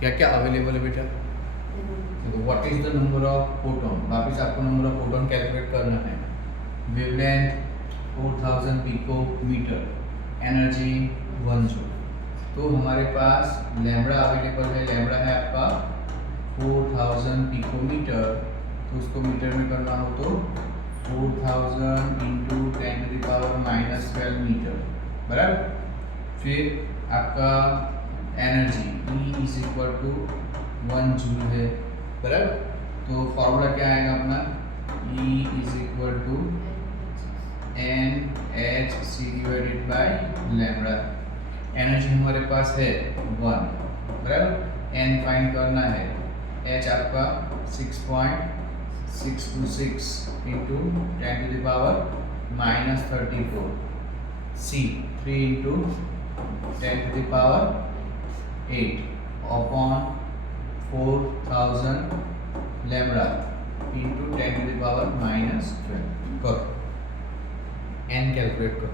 क्या क्या अवेलेबल है बेटा? देखो what is the number of photon, वापस आपको नंबर ऑफ फोटोन कैलकुलेट करना है। Wavelength 4000 picometre, energy 1 joule. तो हमारे पास लैम्बडा अवेलेबल है, लैम्बडा है आपका 4000 पिकोमीटर, तो उसको मीटर में करना हो तो 4000 इंटू 10⁻⁻12 मीटर, बराबर। फिर आपका energy E is equal to 1 joule है, बराबर। तो फॉर्मूला क्या आएगा अपना, E is equal to NHc divided by lambda. Energy हमारे पास है 1, बराबर। N फाइंड करना है, H आपका 6.626 into 10⁻⁻34, C 3 into 10⁸ upon 4000 lambda into 10⁻⁻12 करो, N कैलकुलेट करो।